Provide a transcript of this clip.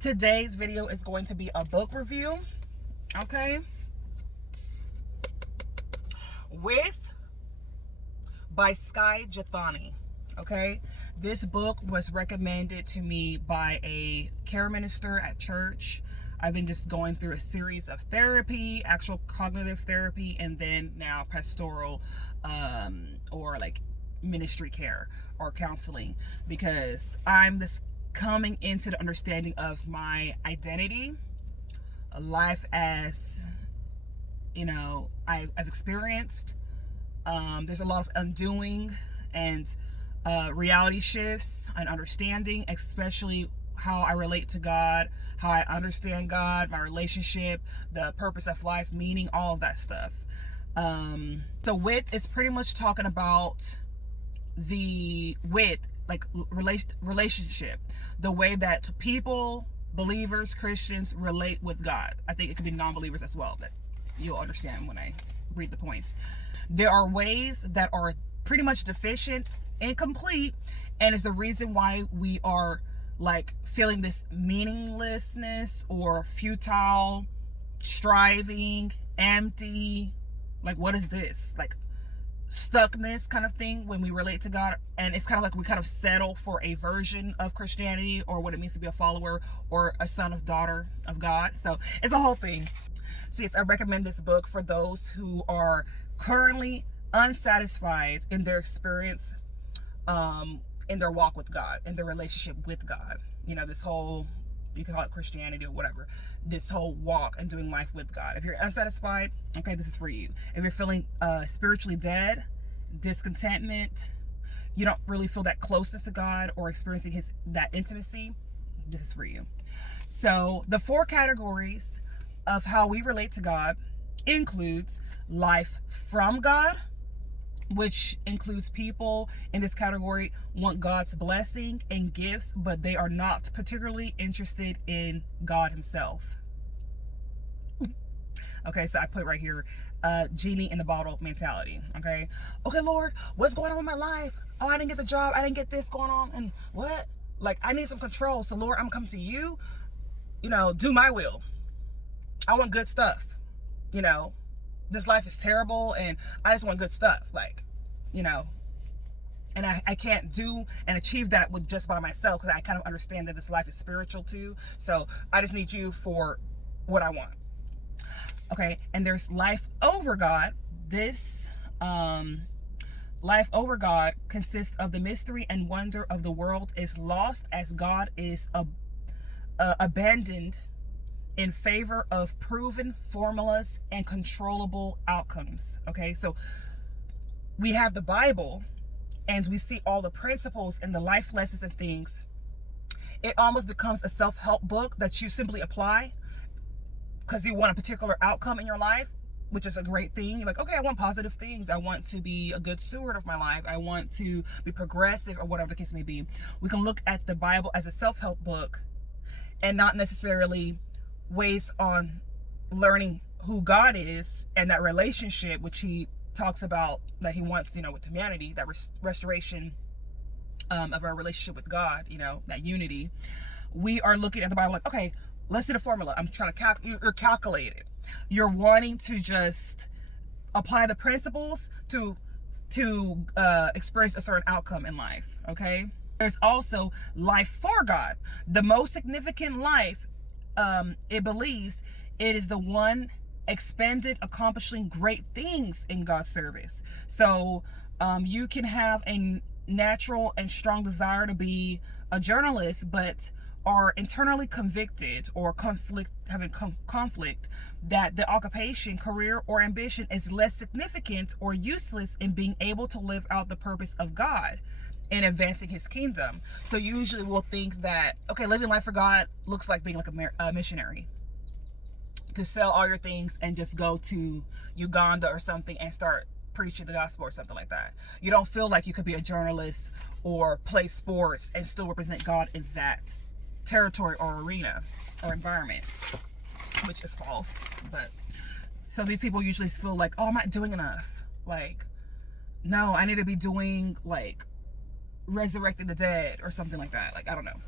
Today's video is going to be a book review, okay? By Skye Jethani, okay? This book was recommended to me by a care minister at church. I've been just going through a series of therapy, actual cognitive therapy, and then now pastoral or like ministry care or counseling, because I'm this coming into the understanding of my identity, life as, you know, I've experienced. There's a lot of undoing and reality shifts and understanding, especially how I relate to God, how I understand God, my relationship, the purpose of life, meaning, all of that stuff. So With is pretty much talking about like relationship, the way that people, believers, Christians relate with God. I think it could be non-believers as well, but you'll understand when I read the points. There are ways that are pretty much deficient, incomplete, and is the reason why we are like feeling this meaninglessness or futile, striving, empty, like what is this? Like stuckness kind of thing when we relate to God. And it's kind of like we kind of settle for a version of Christianity or what it means to be a follower or a son or daughter of God. So it's a whole thing. So yes, I recommend this book for those who are currently unsatisfied in their experience, in their walk with God, in their relationship with God. You know, this whole, you can call it Christianity or whatever, this whole walk and doing life with God. If you're unsatisfied, okay, this is for you. If you're feeling spiritually dead, discontentment, you don't really feel that closeness to God or experiencing that intimacy, this is for you. So the 4 categories of how we relate to God includes life from God, which includes people in this category want God's blessing and gifts, but they are not particularly interested in God himself. Okay, so I put right here, genie in the bottle mentality, okay? Okay, Lord, what's going on with my life? Oh, I didn't get the job. I didn't get this going on. And what? Like, I need some control. So, Lord, I'm coming to you, you know, do my will. I want good stuff, you know? This life is terrible and I just want good stuff, like, you know, and I can't do and achieve that with just by myself, because I kind of understand that this life is spiritual too. So I just need you for what I want. Okay, and there's life over God. This life over God consists of the mystery and wonder of the world is lost as God is abandoned in favor of proven formulas and controllable outcomes. Okay, so we have the Bible and we see all the principles and the life lessons and things. It almost becomes a self-help book that you simply apply because you want a particular outcome in your life, which is a great thing. You're like, okay, I want positive things. I want to be a good steward of my life. I want to be progressive, or whatever the case may be. We can look at the Bible as a self-help book and not necessarily ways on learning who God is and that relationship, which he talks about that he wants, you know, with humanity, that restoration of our relationship with God, you know, that unity. We are looking at the Bible like, okay, let's do the formula. I'm trying to you're calculated. You're wanting to just apply the principles to experience a certain outcome in life. Okay. There's also life for God. The most significant life, it believes it is the one expended accomplishing great things in God's service. So you can have a natural and strong desire to be a journalist, but are internally convicted or having conflict that the occupation, career, or ambition is less significant or useless in being able to live out the purpose of God in advancing his kingdom. So usually we'll think that, okay, living life for God looks like being like a missionary, to sell all your things and just go to Uganda or something and start preaching the gospel or something like that. You don't feel like you could be a journalist or play sports and still represent God in that territory or arena or environment, which is false. But so these people usually feel like, oh, I'm not doing enough. Like, no, I need to be doing like resurrecting the dead or something like that. Like, I don't know.